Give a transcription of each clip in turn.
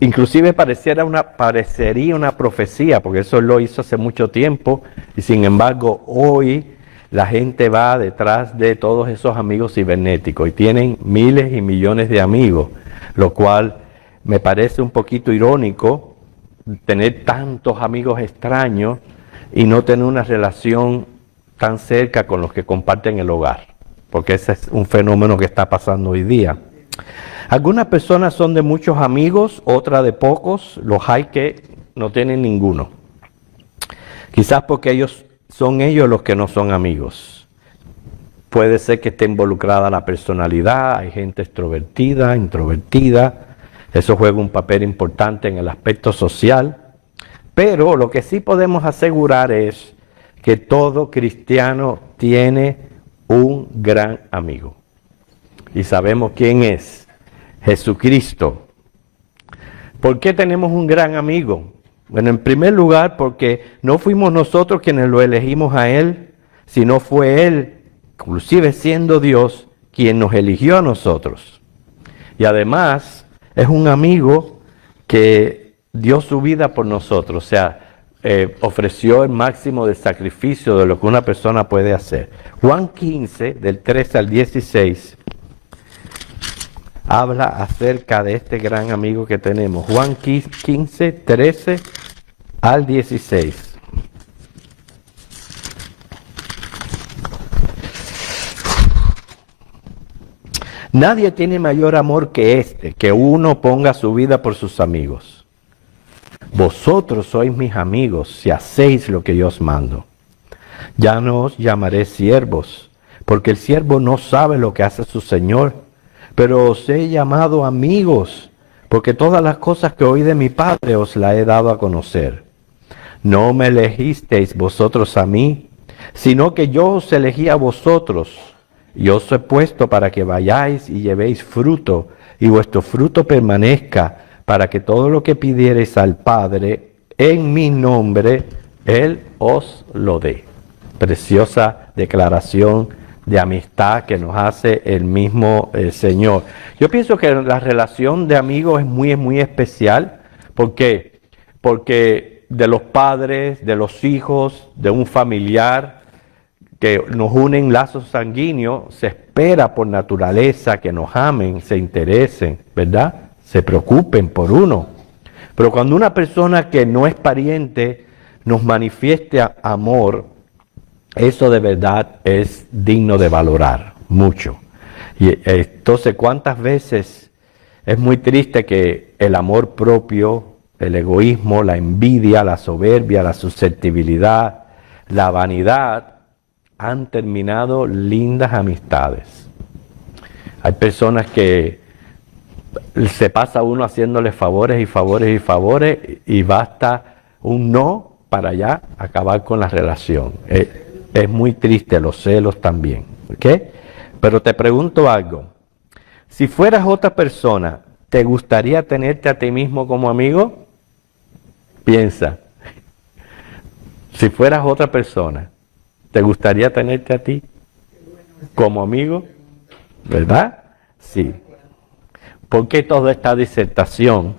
inclusive parecería una profecía, porque eso lo hizo hace mucho tiempo, y sin embargo hoy la gente va detrás de todos esos amigos cibernéticos y tienen miles y millones de amigos, lo cual me parece un poquito irónico tener tantos amigos extraños y no tener una relación tan cerca con los que comparten el hogar, porque ese es un fenómeno que está pasando hoy día. Algunas personas son de muchos amigos, otras de pocos, los hay que no tienen ninguno. Quizás porque son ellos los que no son amigos. Puede ser que esté involucrada la personalidad, hay gente extrovertida, introvertida, eso juega un papel importante en el aspecto social, pero lo que sí podemos asegurar es que todo cristiano tiene un gran amigo. Y sabemos quién es, Jesucristo. ¿Por qué tenemos un gran amigo? Bueno, en primer lugar, porque no fuimos nosotros quienes lo elegimos a Él, sino fue Él, inclusive siendo Dios, quien nos eligió a nosotros. Y además, es un amigo que dio su vida por nosotros, o sea, ofreció el máximo de sacrificio de lo que una persona puede hacer. Juan 15, del 13 al 16, habla acerca de este gran amigo que tenemos. Juan 15, 13 al 16. Nadie tiene mayor amor que este, que uno ponga su vida por sus amigos. Vosotros sois mis amigos si hacéis lo que yo os mando. Ya no os llamaré siervos, porque el siervo no sabe lo que hace su Señor, pero os he llamado amigos, porque todas las cosas que oí de mi Padre os las he dado a conocer. No me elegisteis vosotros a mí, sino que yo os elegí a vosotros, y os he puesto para que vayáis y llevéis fruto, y vuestro fruto permanezca, para que todo lo que pidiereis al Padre en mi nombre, Él os lo dé. Preciosa declaración de amistad que nos hace el mismo Señor. Yo pienso que la relación de amigos es muy especial. ¿Por qué? Porque de los padres, de los hijos, de un familiar que nos unen lazos sanguíneos, se espera por naturaleza que nos amen, se interesen, ¿verdad? Se preocupen por uno. Pero cuando una persona que no es pariente nos manifieste amor, eso de verdad es digno de valorar mucho. Y entonces, ¿cuántas veces es muy triste que el amor propio, el egoísmo, la envidia, la soberbia, la susceptibilidad, la vanidad, han terminado lindas amistades? Hay personas que se pasa uno haciéndole favores y favores y favores y basta un no para ya acabar con la relación. Es muy triste, los celos también, ¿ok? Pero te pregunto algo, si fueras otra persona, ¿te gustaría tenerte a ti mismo como amigo? Piensa, si fueras otra persona, ¿te gustaría tenerte a ti como amigo? ¿Verdad? Sí. ¿Por qué toda esta disertación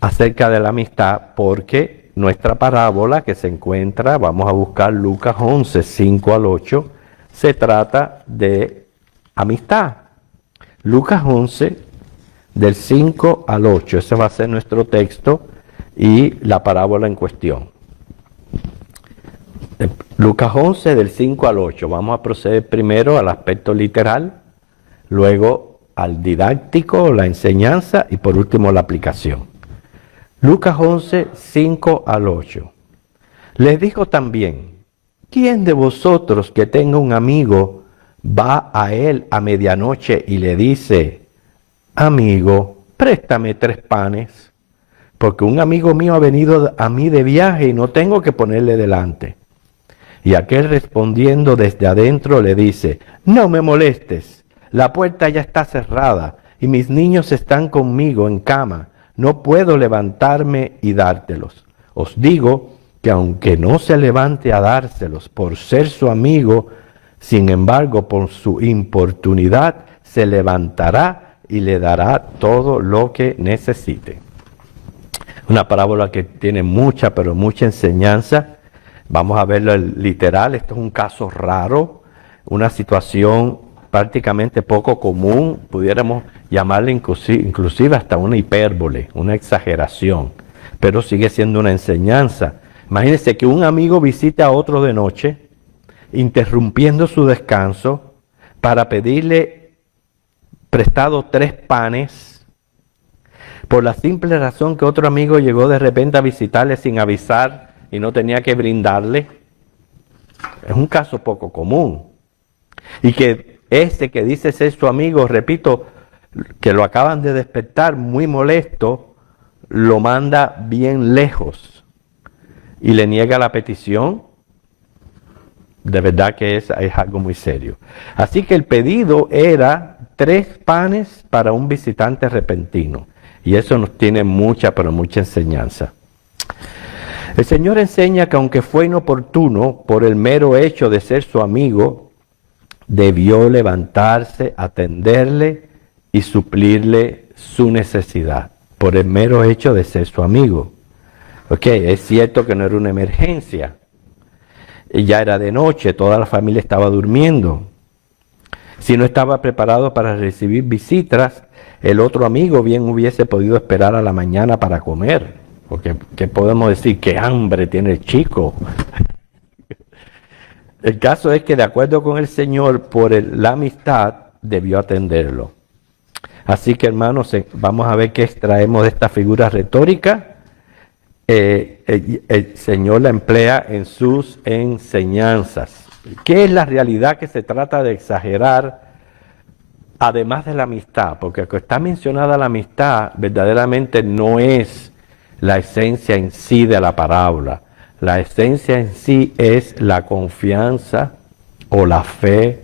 acerca de la amistad? Porque nuestra parábola que se encuentra, vamos a buscar Lucas 11, 5 al 8, se trata de amistad. Lucas 11, del 5 al 8, ese va a ser nuestro texto y la parábola en cuestión. Lucas 11, del 5 al 8, vamos a proceder primero al aspecto literal, luego al didáctico, la enseñanza y por último la aplicación. Lucas 11, 5 al 8. Les dijo también, ¿quién de vosotros que tenga un amigo va a él a medianoche y le dice, amigo, préstame 3 panes, porque un amigo mío ha venido a mí de viaje y no tengo que ponerle delante? Y aquel respondiendo desde adentro le dice, no me molestes, la puerta ya está cerrada y mis niños están conmigo en cama, no puedo levantarme y dártelos. Os digo que aunque no se levante a dárselos por ser su amigo, sin embargo por su importunidad se levantará y le dará todo lo que necesite. Una parábola que tiene mucha, pero mucha enseñanza. Vamos a verlo literal. Esto es un caso raro, una situación prácticamente poco común. Pudiéramos llamarle inclusive hasta una hipérbole, una exageración. Pero sigue siendo una enseñanza. Imagínense que un amigo visite a otro de noche, interrumpiendo su descanso, para pedirle prestado 3 panes, por la simple razón que otro amigo llegó de repente a visitarle sin avisar y no tenía que brindarle. Es un caso poco común. Y que este que dice ser su amigo, repito, que lo acaban de despertar muy molesto, lo manda bien lejos y le niega la petición. De verdad que es algo muy serio. Así que el pedido era 3 panes para un visitante repentino. Y eso nos tiene mucha, pero mucha enseñanza. El Señor enseña que aunque fue inoportuno, por el mero hecho de ser su amigo, debió levantarse, atenderle y suplirle su necesidad. Por el mero hecho de ser su amigo. Ok, es cierto que no era una emergencia. Ya era de noche, toda la familia estaba durmiendo. Si no estaba preparado para recibir visitas, el otro amigo bien hubiese podido esperar a la mañana para comer. Porque, ¿qué podemos decir? ¿Qué hambre tiene el chico? El caso es que de acuerdo con el Señor, por la amistad, debió atenderlo. Así que hermanos, vamos a ver qué extraemos de esta figura retórica. El Señor la emplea en sus enseñanzas. ¿Qué es la realidad que se trata de exagerar? Además de la amistad, porque está mencionada la amistad, verdaderamente no es la esencia en sí de la parábola. La esencia en sí es la confianza o la fe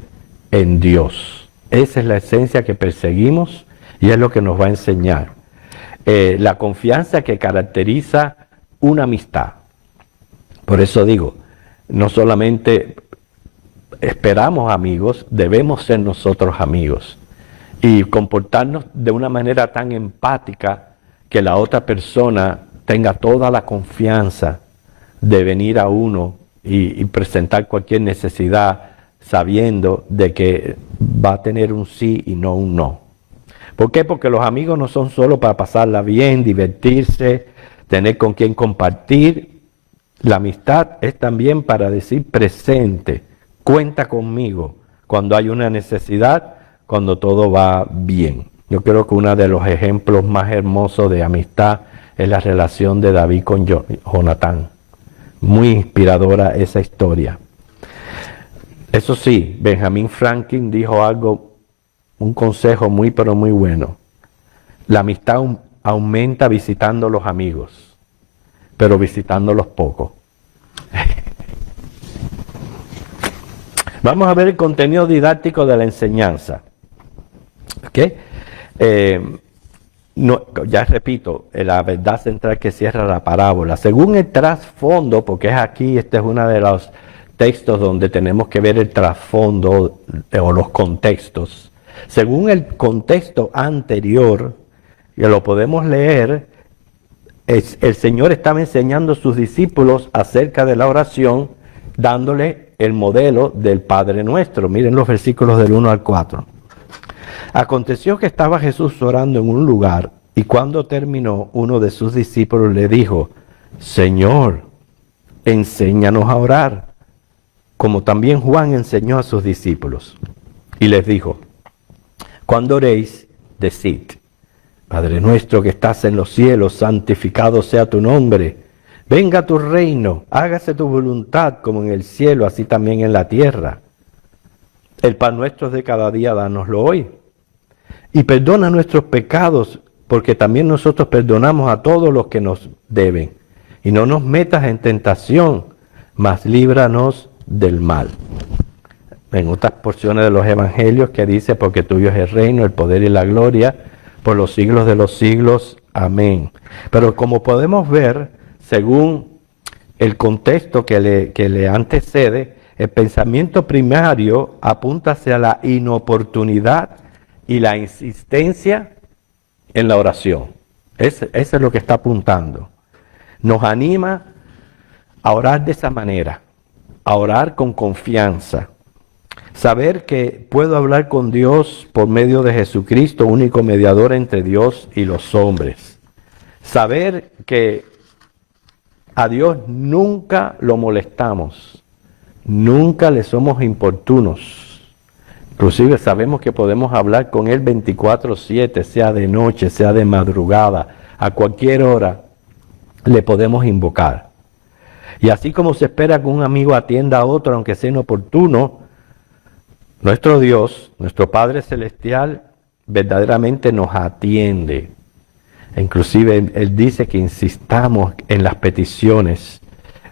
en Dios. Esa es la esencia que perseguimos y es lo que nos va a enseñar. La confianza que caracteriza una amistad. Por eso digo, no solamente esperamos amigos, debemos ser nosotros amigos. Y comportarnos de una manera tan empática que la otra persona tenga toda la confianza de venir a uno y presentar cualquier necesidad sabiendo de que va a tener un sí y no un no. ¿Por qué? Porque los amigos no son solo para pasarla bien, divertirse, tener con quien compartir. La amistad es también para decir presente, cuenta conmigo cuando hay una necesidad, cuando todo va bien. Yo creo que uno de los ejemplos más hermosos de amistad es la relación de David con Jonatán. Muy inspiradora esa historia. Eso sí, Benjamin Franklin dijo algo, un consejo muy pero muy bueno. La amistad aumenta visitando los amigos, pero visitándolos poco. Vamos a ver el contenido didáctico de la enseñanza. ¿Okay? Ya repito, la verdad central que cierra la parábola. Según el trasfondo, porque es aquí, este es uno de los textos donde tenemos que ver el trasfondo o los contextos. Según el contexto anterior, que lo podemos leer, el Señor estaba enseñando a sus discípulos acerca de la oración, dándole el modelo del Padre Nuestro. Miren los versículos del 1 al 4. Aconteció que estaba Jesús orando en un lugar, y cuando terminó, uno de sus discípulos le dijo: Señor, enséñanos a orar, como también Juan enseñó a sus discípulos. Y les dijo: cuando oréis, decid: Padre nuestro que estás en los cielos, santificado sea tu nombre. Venga tu reino, hágase tu voluntad como en el cielo, así también en la tierra. El pan nuestro de cada día, dánoslo hoy. Y perdona nuestros pecados, porque también nosotros perdonamos a todos los que nos deben. Y no nos metas en tentación, mas líbranos del mal. En otras porciones de los evangelios que dice: porque tuyo es el reino, el poder y la gloria, por los siglos de los siglos. Amén. Pero como podemos ver, según el contexto que le antecede, el pensamiento primario apunta hacia la inoportunidad y la insistencia en la oración. Eso es lo que está apuntando. Nos anima a orar de esa manera, a orar con confianza. Saber que puedo hablar con Dios por medio de Jesucristo, único mediador entre Dios y los hombres. Saber que a Dios nunca lo molestamos, nunca le somos importunos. Inclusive sabemos que podemos hablar con Él 24/7, sea de noche, sea de madrugada, a cualquier hora le podemos invocar. Y así como se espera que un amigo atienda a otro, aunque sea inoportuno, nuestro Dios, nuestro Padre Celestial, verdaderamente nos atiende. Inclusive Él dice que insistamos en las peticiones,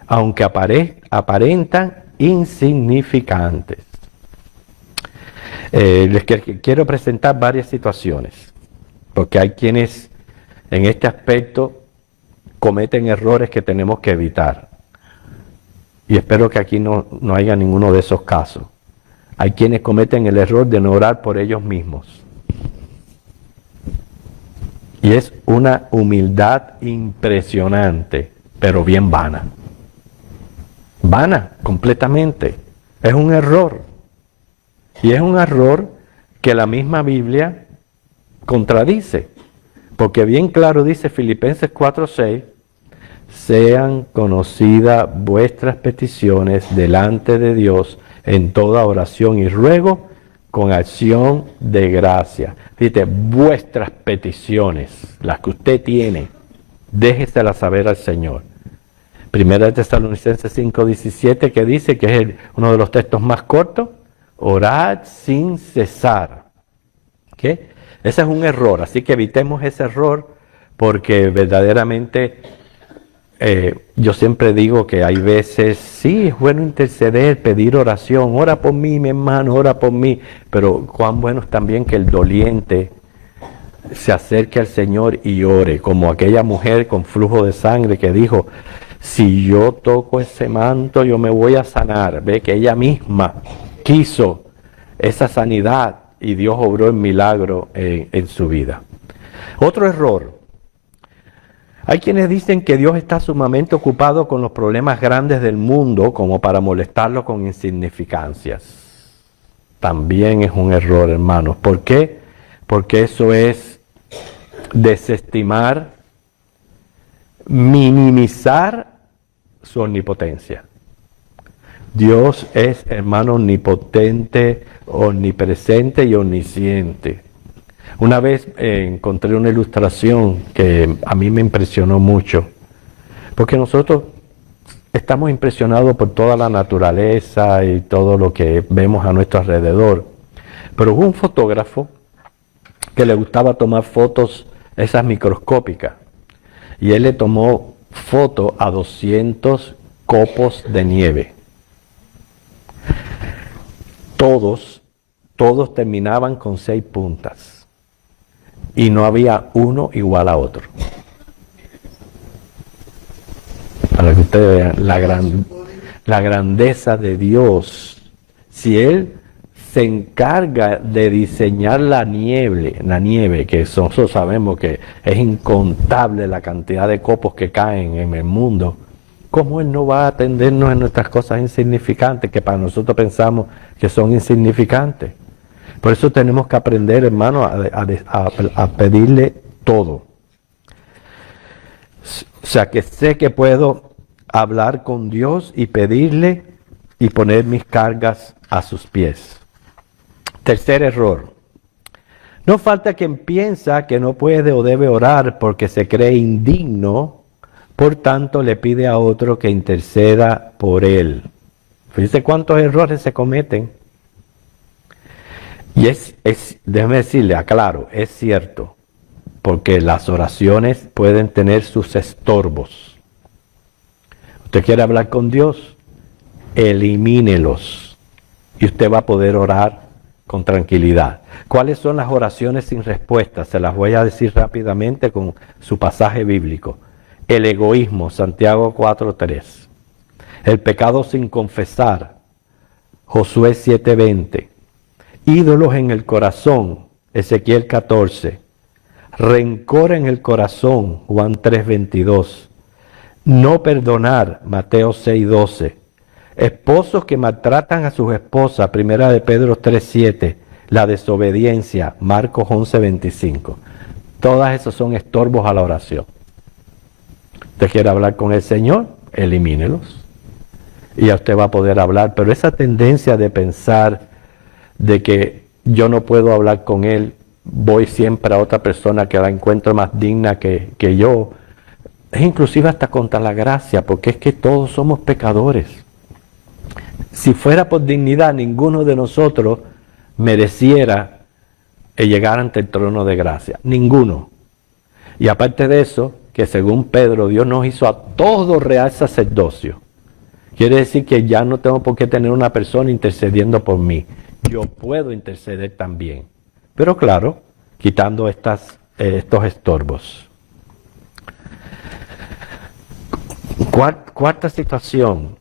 aunque aparentan insignificantes. Les quiero presentar varias situaciones, porque hay quienes en este aspecto cometen errores que tenemos que evitar. Y espero que aquí no haya ninguno de esos casos. Hay quienes cometen el error de no orar por ellos mismos. Y es una humildad impresionante, pero bien vana. Vana, completamente. Es un error. Y es un error que la misma Biblia contradice. Porque bien claro dice Filipenses 4:6, sean conocidas vuestras peticiones delante de Dios en toda oración y ruego con acción de gracia. Fíjate, vuestras peticiones, las que usted tiene, déjeselas saber al Señor. Primera de Tesalonicenses 5:17, que dice, que es uno de los textos más cortos, orad sin cesar. ¿Qué? Ese es un error, así que evitemos ese error, porque verdaderamente yo siempre digo que hay veces, sí, es bueno interceder, pedir oración, ora por mí, mi hermano, ora por mí, pero cuán bueno es también que el doliente se acerque al Señor y ore, como aquella mujer con flujo de sangre que dijo, si yo toco ese manto yo me voy a sanar. Ve que ella misma quiso esa sanidad y Dios obró el milagro en su vida. Otro error. Hay quienes dicen que Dios está sumamente ocupado con los problemas grandes del mundo como para molestarlo con insignificancias. También es un error, hermanos. ¿Por qué? Porque eso es desestimar, minimizar su omnipotencia. Dios es, hermano, omnipotente, omnipresente y omnisciente. Una vez encontré una ilustración que a mí me impresionó mucho, porque nosotros estamos impresionados por toda la naturaleza y todo lo que vemos a nuestro alrededor, pero hubo un fotógrafo que le gustaba tomar fotos esas microscópicas, y él le tomó foto a 200 copos de nieve. Todos terminaban con 6 puntas. Y no había uno igual a otro. Para que ustedes vean la grandeza de Dios. Si Él se encarga de diseñar la nieve, que nosotros sabemos que es incontable la cantidad de copos que caen en el mundo, ¿cómo Él no va a atendernos en nuestras cosas insignificantes, que para nosotros pensamos que son insignificantes? Por eso tenemos que aprender, hermano, a pedirle todo. O sea, que sé que puedo hablar con Dios y pedirle y poner mis cargas a sus pies. Tercer error. No falta quien piensa que no puede o debe orar porque se cree indigno, por tanto le pide a otro que interceda por él. Fíjense cuántos errores se cometen. Y déjeme decirle, aclaro, es cierto, porque las oraciones pueden tener sus estorbos. Usted quiere hablar con Dios, elimínelos y usted va a poder orar con tranquilidad. ¿Cuáles son las oraciones sin respuesta? Se las voy a decir rápidamente con su pasaje bíblico. El egoísmo, Santiago 4:3. El pecado sin confesar, Josué 7:20. Ídolos en el corazón, Ezequiel 14. rencor en el corazón, Juan 3:22, no perdonar, Mateo 6:12, esposos que maltratan a sus esposas, primera de Pedro 3:7, la desobediencia, Marcos 11:25. Todas esas son estorbos a la oración. Usted quiere hablar con el Señor, elimínelos. Y ya usted va a poder hablar, pero esa tendencia de pensar de que yo no puedo hablar con Él, voy siempre a otra persona que la encuentro más digna que yo, es inclusive hasta contra la gracia, porque es que todos somos pecadores. Si fuera por dignidad, ninguno de nosotros mereciera llegar ante el trono de gracia. Ninguno. Y aparte de eso, que según Pedro, Dios nos hizo a todo real sacerdocio. Quiere decir que ya no tengo por qué tener una persona intercediendo por mí. Yo puedo interceder también. Pero claro, quitando estos estorbos. Cuarta situación.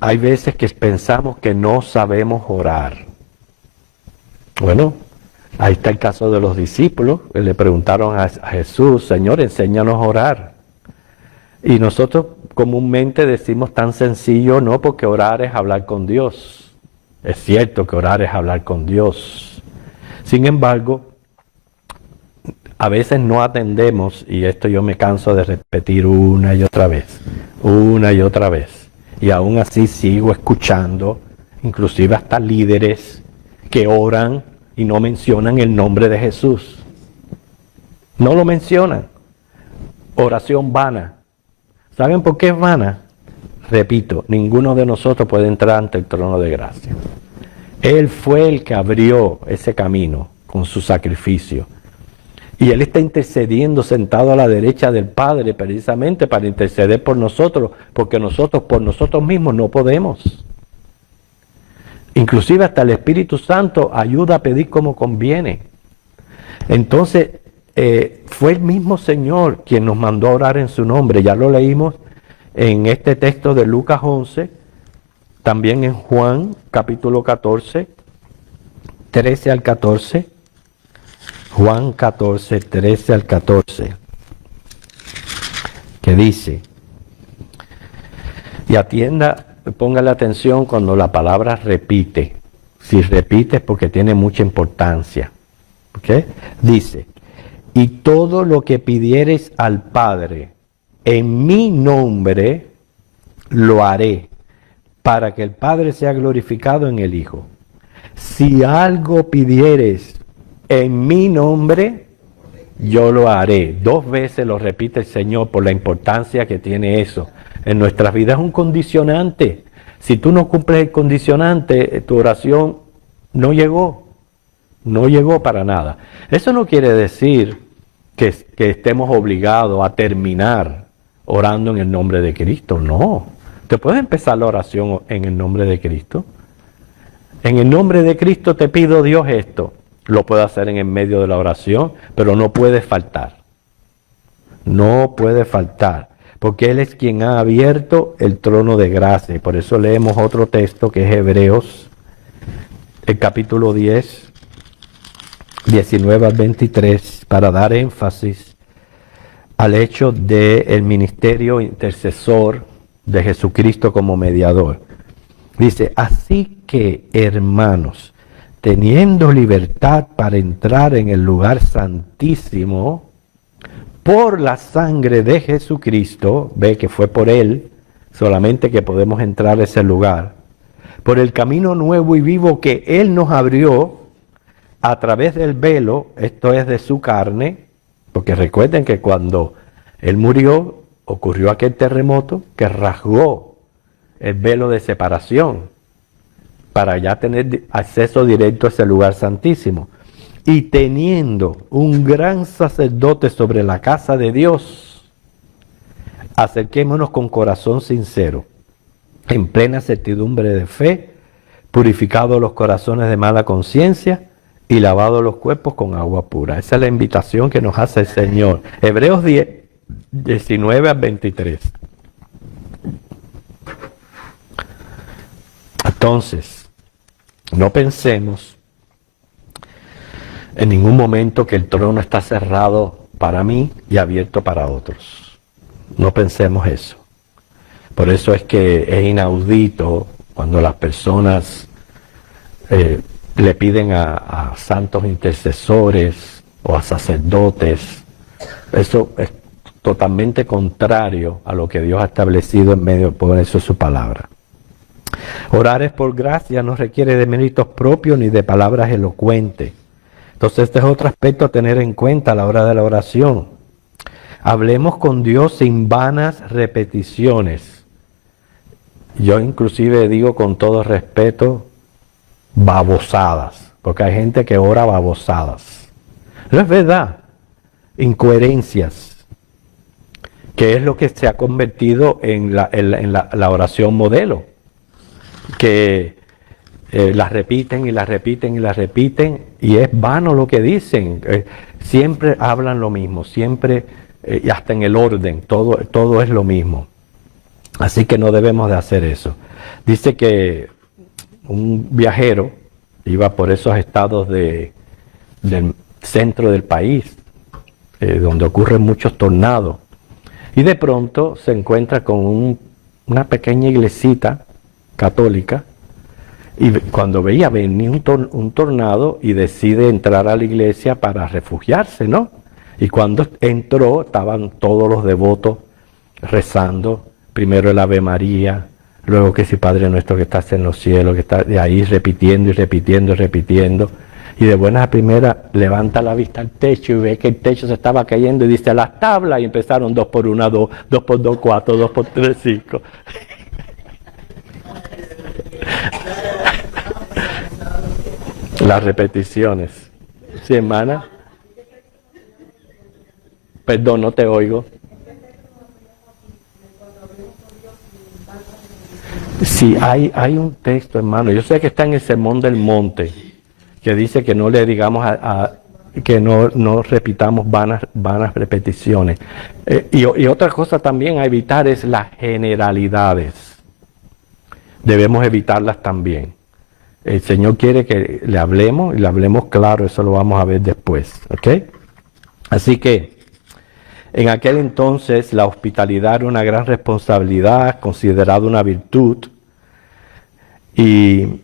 Hay veces que pensamos que no sabemos orar. Bueno, ahí está el caso de los discípulos. Le preguntaron a Jesús, Señor, enséñanos a orar. Y nosotros comúnmente decimos tan sencillo, no, porque orar es hablar con Dios. Es cierto que orar es hablar con Dios. Sin embargo, a veces no atendemos, y esto yo me canso de repetir una y otra vez. Y aún así sigo escuchando, inclusive hasta líderes que oran y no mencionan el nombre de Jesús. No lo mencionan. Oración vana. ¿Saben por qué es vana? Repito, ninguno de nosotros puede entrar ante el trono de gracia. Él fue el que abrió ese camino con su sacrificio. Y Él está intercediendo sentado a la derecha del Padre precisamente para interceder por nosotros, porque nosotros por nosotros mismos no podemos. Inclusive hasta el Espíritu Santo ayuda a pedir como conviene. Entonces, fue el mismo Señor quien nos mandó a orar en su nombre. Ya lo leímos en este texto de Lucas 11, también en Juan capítulo 14, 13 al 14. Juan 14, 13 al 14, que dice, y atienda, póngale atención cuando la palabra repite. Si repite es porque tiene mucha importancia. ¿Okay? Dice, y todo lo que pidiereis al Padre en mi nombre, lo haré, para que el Padre sea glorificado en el Hijo. Si algo pidiereis en mi nombre, yo lo haré. 2 veces lo repite el Señor por la importancia que tiene eso. En nuestras vidas es un condicionante. Si tú no cumples el condicionante, tu oración no llegó. No llegó para nada. Eso no quiere decir que estemos obligados a terminar orando en el nombre de Cristo. No. Te puedes empezar la oración en el nombre de Cristo. En el nombre de Cristo te pido, Dios, esto. Lo puedo hacer en el medio de la oración, pero no puede faltar. No puede faltar, porque Él es quien ha abierto el trono de gracia. Y por eso leemos otro texto que es Hebreos, el capítulo 10, 19 al 23, para dar énfasis al hecho del ministerio intercesor de Jesucristo como mediador. Dice, así que, hermanos, teniendo libertad para entrar en el lugar santísimo por la sangre de Jesucristo, ve que fue por Él solamente que podemos entrar a ese lugar, por el camino nuevo y vivo que Él nos abrió a través del velo, esto es de su carne, porque recuerden que cuando Él murió, ocurrió aquel terremoto que rasgó el velo de separación, para ya tener acceso directo a ese lugar santísimo. Y teniendo un gran sacerdote sobre la casa de Dios, acerquémonos con corazón sincero, en plena certidumbre de fe, purificados los corazones de mala conciencia y lavados los cuerpos con agua pura. Esa es la invitación que nos hace el Señor. Hebreos 10, 19 al 23. Entonces, no pensemos En ningún momento que el trono está cerrado para mí y abierto para otros. No pensemos eso. Por eso es que es inaudito cuando las personas le piden a santos intercesores o a sacerdotes. Eso es totalmente contrario a lo que Dios ha establecido en medio, por eso es su palabra. Orar es por gracia, no requiere de méritos propios ni de palabras elocuentes. Entonces este es otro aspecto a tener en cuenta a la hora de la oración. Hablemos con Dios sin vanas repeticiones. Yo inclusive digo con todo respeto, babosadas, porque hay gente que ora babosadas. No es verdad, incoherencias, que es lo que se ha convertido en la oración modelo, que las repiten y las repiten y las repiten, y es vano lo que dicen. Siempre hablan lo mismo, siempre, y hasta en el orden, todo es lo mismo. Así que no debemos de hacer eso. Dice que un viajero iba por esos estados del centro del país, donde ocurren muchos tornados, y de pronto se encuentra con una pequeña iglesita católica, y cuando veía venir un tornado y decide entrar a la iglesia para refugiarse, ¿no? Y cuando entró estaban todos los devotos rezando, primero el Ave María, luego que si Padre nuestro que estás en los cielos, que está de ahí repitiendo y repitiendo y repitiendo. Y de buenas a primeras levanta la vista al techo y ve que el techo se estaba cayendo y dice a las tablas, y empezaron 2 por 1, 2, 2 por 2, 4, 2 por 3, 5. Las repeticiones. ¿Sí, hermana? Perdón, no te oigo. Sí, hay un texto, hermano. Yo sé que está en el Sermón del Monte, que dice que no le digamos que no repitamos vanas repeticiones. Y otra cosa también a evitar es las generalidades. Debemos evitarlas también. El Señor quiere que le hablemos y le hablemos claro, eso lo vamos a ver después, ¿ok? Así que en aquel entonces la hospitalidad era una gran responsabilidad, considerada una virtud, y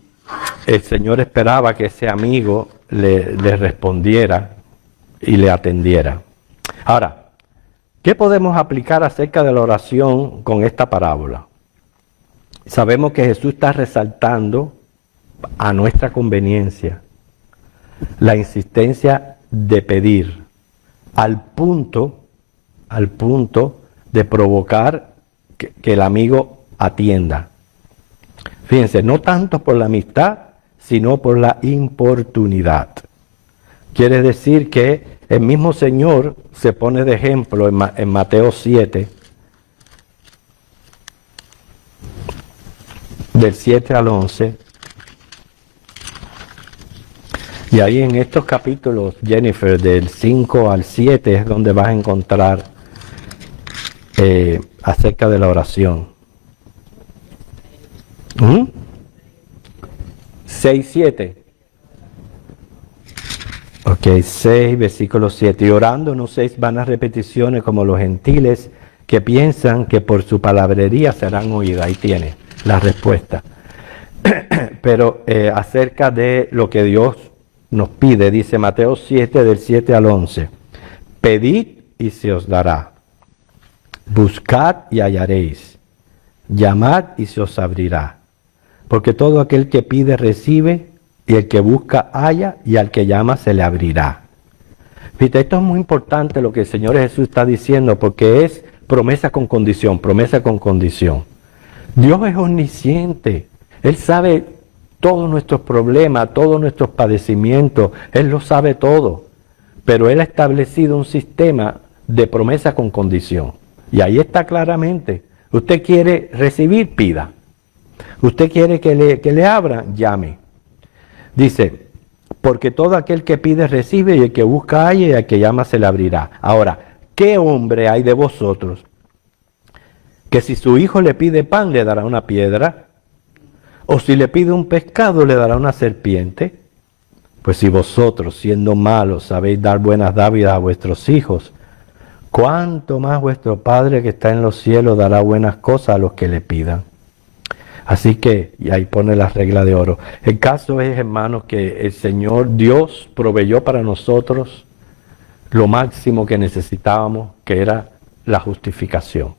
el Señor esperaba que ese amigo le respondiera y le atendiera. Ahora, ¿qué podemos aplicar acerca de la oración con esta parábola? Sabemos que Jesús está resaltando a nuestra conveniencia la insistencia de pedir al punto de provocar que el amigo atienda. Fíjense, no tanto por la amistad, sino por la importunidad. Quiere decir que el mismo Señor se pone de ejemplo en Mateo 7, del 7 al 11. Y ahí en estos capítulos, Jennifer, del 5 al 7 es donde vas a encontrar acerca de la oración. 6, 7. Ok, 6, versículo 7. Y orando no uséis vanas repeticiones como los gentiles que piensan que por su palabrería serán oídas. Ahí tiene la respuesta. Pero acerca de lo que Dios nos pide, dice Mateo 7, del 7 al 11. Pedid y se os dará. Buscad y hallaréis. Llamad y se os abrirá. Porque todo aquel que pide recibe, y el que busca halla, y al que llama se le abrirá. Fíjate, esto es muy importante lo que el Señor Jesús está diciendo, porque es promesa con condición, promesa con condición. Dios es omnisciente, Él sabe todos nuestros problemas, todos nuestros padecimientos, Él lo sabe todo, pero Él ha establecido un sistema de promesa con condición. Y ahí está claramente, usted quiere recibir, pida. Usted quiere que le abran, llame. Dice, porque todo aquel que pide recibe, y el que busca halla, y al que llama se le abrirá. Ahora, ¿qué hombre hay de vosotros que si su hijo le pide pan le dará una piedra? ¿O si le pide un pescado le dará una serpiente? Pues si vosotros, siendo malos, sabéis dar buenas dádivas a vuestros hijos, ¿cuánto más vuestro Padre que está en los cielos dará buenas cosas a los que le pidan? Así que, y ahí pone la regla de oro. El caso es, hermanos, que el Señor Dios proveyó para nosotros lo máximo que necesitábamos, que era la justificación.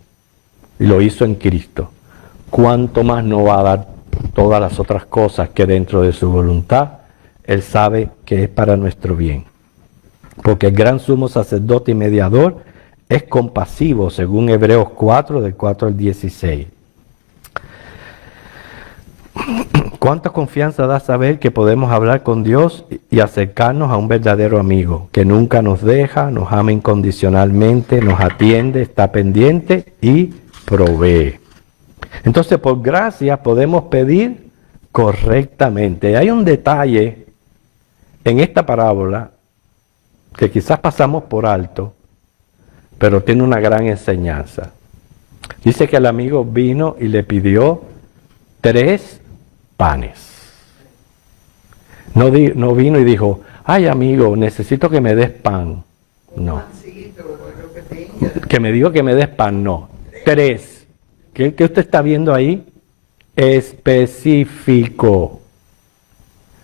Y lo hizo en Cristo. ¿Cuánto más nos va a dar todas las otras cosas que dentro de su voluntad Él sabe que es para nuestro bien? Porque el gran sumo sacerdote y mediador es compasivo, según Hebreos 4, del 4 al 16. ¿Cuánta confianza da saber que podemos hablar con Dios y acercarnos a un verdadero amigo, que nunca nos deja, nos ama incondicionalmente, nos atiende, está pendiente y provee? Entonces, por gracia podemos pedir correctamente. Hay un detalle en esta parábola que quizás pasamos por alto, pero tiene una gran enseñanza. Dice que el amigo vino y le pidió 3 panes. No vino y dijo, ay amigo, necesito que me des pan. No. Que me dijo que me des pan, no. 3. ¿Qué usted está viendo ahí? Específico.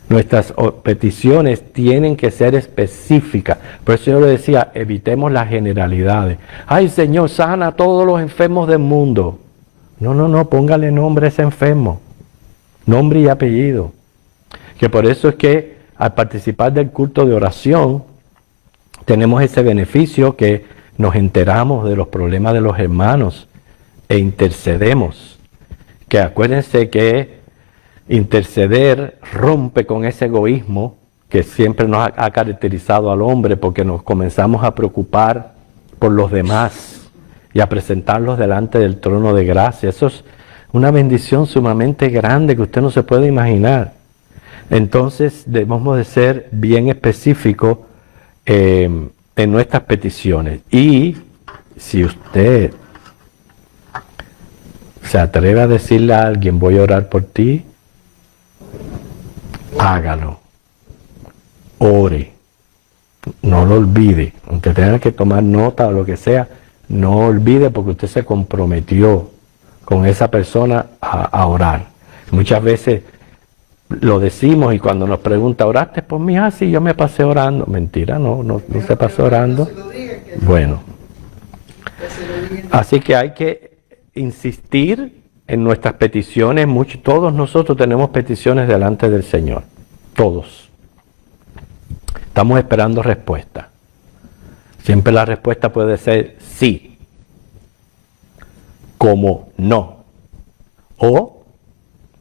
Nuestras peticiones tienen que ser específicas. Por eso yo le decía, evitemos las generalidades. Ay Señor, sana a todos los enfermos del mundo. No, póngale nombre a ese enfermo. Nombre y apellido. Que por eso es que al participar del culto de oración, tenemos ese beneficio que nos enteramos de los problemas de los hermanos e intercedemos. Que acuérdense que interceder rompe con ese egoísmo que siempre nos ha caracterizado al hombre, porque nos comenzamos a preocupar por los demás y a presentarlos delante del trono de gracia. Eso es una bendición sumamente grande que usted no se puede imaginar. Entonces debemos de ser bien específicos en nuestras peticiones. Y si usted se atreve a decirle a alguien, voy a orar por ti, hágalo. Ore. No lo olvide. Aunque tenga que tomar nota o lo que sea, no olvide, porque usted se comprometió con esa persona a orar. Muchas veces lo decimos y cuando nos pregunta, ¿oraste por mí? Ah, sí, yo me pasé orando. Mentira, no se pasó orando. Bueno. Así que hay que insistir en nuestras peticiones. Todos nosotros tenemos peticiones delante del Señor. Todos. Estamos esperando respuesta. Siempre la respuesta puede ser sí, como no, o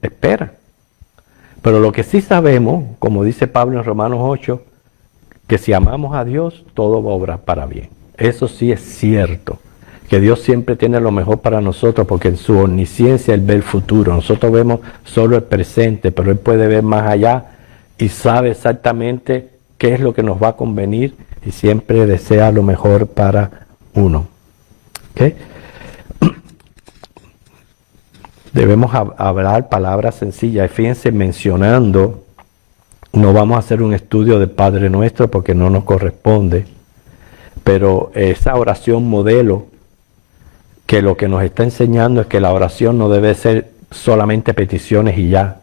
espera. Pero lo que sí sabemos, como dice Pablo en Romanos 8, que si amamos a Dios, todo va a obrar para bien. Eso sí es cierto, que Dios siempre tiene lo mejor para nosotros, porque en su omnisciencia Él ve el futuro. Nosotros vemos solo el presente, pero Él puede ver más allá y sabe exactamente qué es lo que nos va a convenir y siempre desea lo mejor para uno. ¿Okay? Debemos hablar palabras sencillas. Fíjense, mencionando, no vamos a hacer un estudio de Padre Nuestro porque no nos corresponde, pero esa oración modelo, que lo que nos está enseñando es que la oración no debe ser solamente peticiones y ya.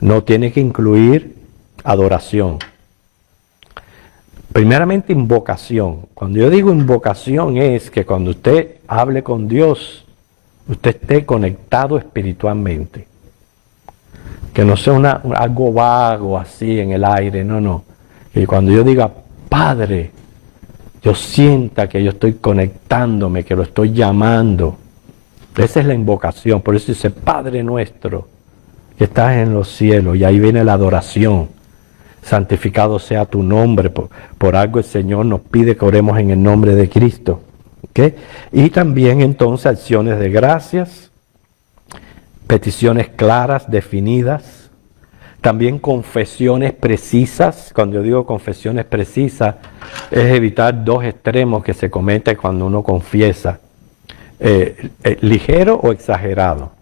No, tiene que incluir adoración. Primeramente, invocación. Cuando yo digo invocación es que cuando usted hable con Dios, usted esté conectado espiritualmente. Que no sea algo vago así en el aire, no. Que cuando yo diga Padre, yo sienta que yo estoy conectándome, que lo estoy llamando. Esa es la invocación. Por eso dice Padre nuestro, que estás en los cielos. Y ahí viene la adoración. Santificado sea tu nombre. Por algo el Señor nos pide que oremos en el nombre de Cristo. ¿Okay? Y también entonces acciones de gracias, peticiones claras, definidas, también confesiones precisas. Cuando yo digo confesiones precisas, es evitar 2 extremos que se cometen cuando uno confiesa, ligero o exagerado.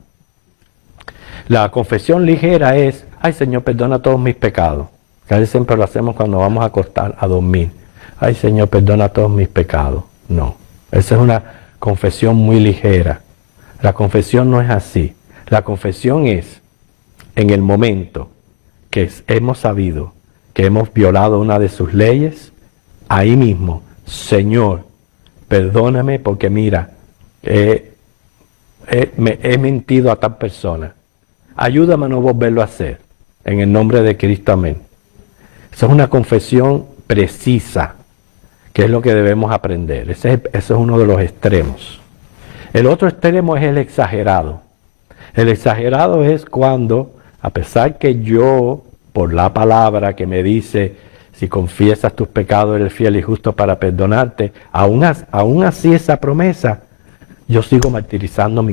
La confesión ligera es, ay Señor, perdona todos mis pecados. Casi siempre lo hacemos cuando vamos a acostar, a dormir. Ay, Señor, perdona todos mis pecados. No, esa es una confesión muy ligera. La confesión no es así. La confesión es en el momento que hemos sabido que hemos violado una de sus leyes, ahí mismo, Señor, perdóname porque mira, me he mentido a tal persona. Ayúdame a no volverlo a hacer. En el nombre de Cristo, amén. Esa es una confesión precisa, que es lo que debemos aprender. Ese es uno de los extremos. El otro extremo es el exagerado. El exagerado es cuando, a pesar que yo, por la palabra que me dice, si confiesas tus pecados, eres fiel y justo para perdonarte, aún así esa promesa, yo sigo martirizando mi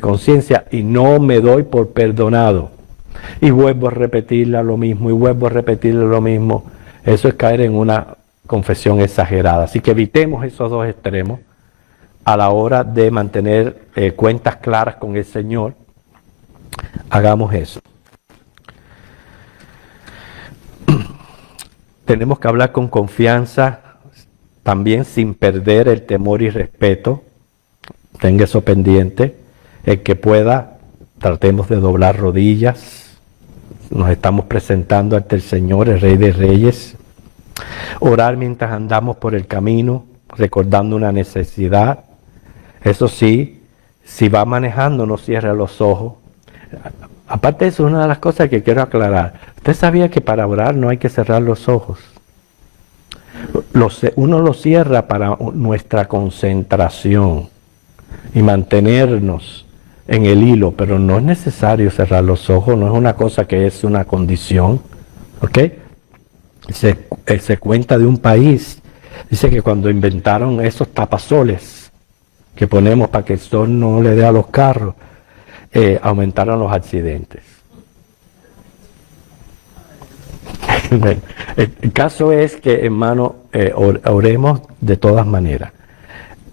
conciencia y no me doy por perdonado. Y vuelvo a repetirle lo mismo, Eso es caer en una confesión exagerada. Así que evitemos esos dos extremos a la hora de mantener cuentas claras con el Señor. Hagamos eso. Tenemos que hablar con confianza, también sin perder el temor y respeto. Tenga eso pendiente. El que pueda, tratemos de doblar rodillas. Nos estamos presentando ante el Señor, el Rey de Reyes. Orar mientras andamos por el camino, recordando una necesidad. Eso sí, si va manejando, no cierre los ojos. Aparte de eso, una de las cosas que quiero aclarar. ¿Usted sabía que para orar no hay que cerrar los ojos? Uno lo cierra para nuestra concentración y mantenernos en el hilo, pero no es necesario cerrar los ojos, no es una cosa que es una condición. ¿Ok? Se cuenta de un país, dice que cuando inventaron esos tapasoles que ponemos para que el sol no le dé a los carros, aumentaron los accidentes. El caso es que, hermano, oremos de todas maneras.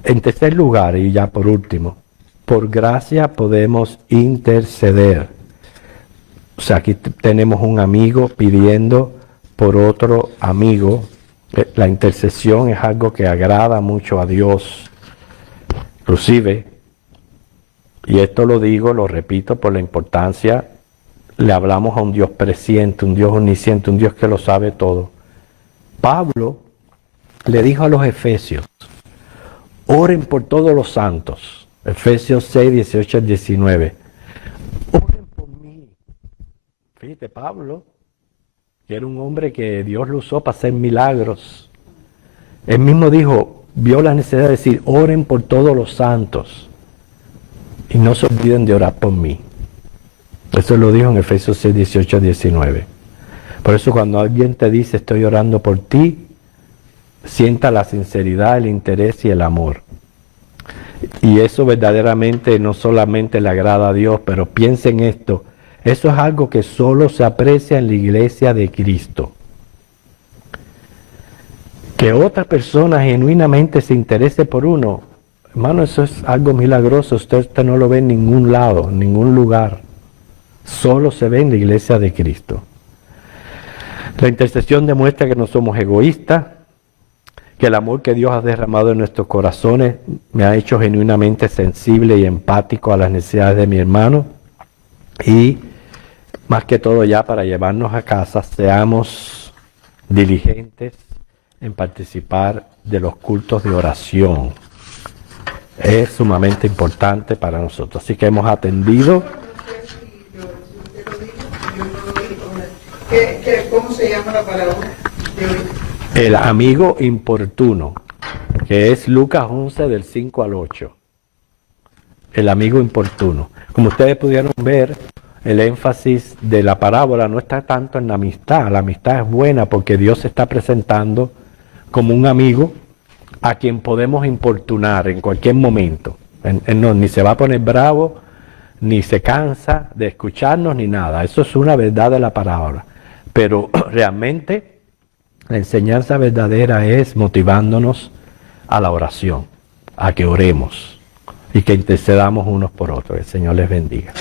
En tercer lugar, y ya por último, por gracia podemos interceder. O sea, aquí tenemos un amigo pidiendo por otro amigo. La intercesión es algo que agrada mucho a Dios. Inclusive, y esto lo repito por la importancia, le hablamos a un Dios presciente, un Dios omnisciente, un Dios que lo sabe todo. Pablo le dijo a los efesios, oren por todos los santos. Efesios 6, 18 al 19. Oren por mí. Fíjate, Pablo, que era un hombre que Dios lo usó para hacer milagros. Él mismo dijo, vio la necesidad de decir, oren por todos los santos. Y no se olviden de orar por mí. Eso lo dijo en Efesios 6, 18 al 19. Por eso cuando alguien te dice, estoy orando por ti, sienta la sinceridad, el interés y el amor. Y eso verdaderamente no solamente le agrada a Dios, pero piensa en esto. Eso es algo que solo se aprecia en la iglesia de Cristo. Que otra persona genuinamente se interese por uno, hermano, eso es algo milagroso. Usted no lo ve en ningún lado, en ningún lugar. Solo se ve en la iglesia de Cristo. La intercesión demuestra que no somos egoístas, que el amor que Dios ha derramado en nuestros corazones me ha hecho genuinamente sensible y empático a las necesidades de mi hermano. Y más que todo, ya para llevarnos a casa, seamos diligentes en participar de los cultos de oración. Es sumamente importante para nosotros. Así que hemos atendido. ¿Cómo se llama la palabra de hoy? El amigo importuno, que es Lucas 11 del 5 al 8. El amigo importuno. Como ustedes pudieron ver, el énfasis de la parábola no está tanto en la amistad. La amistad es buena porque Dios se está presentando como un amigo a quien podemos importunar en cualquier momento. No, ni se va a poner bravo, ni se cansa de escucharnos, ni nada. Eso es una verdad de la parábola. Pero realmente la enseñanza verdadera es motivándonos a la oración, a que oremos y que intercedamos unos por otros. El Señor les bendiga.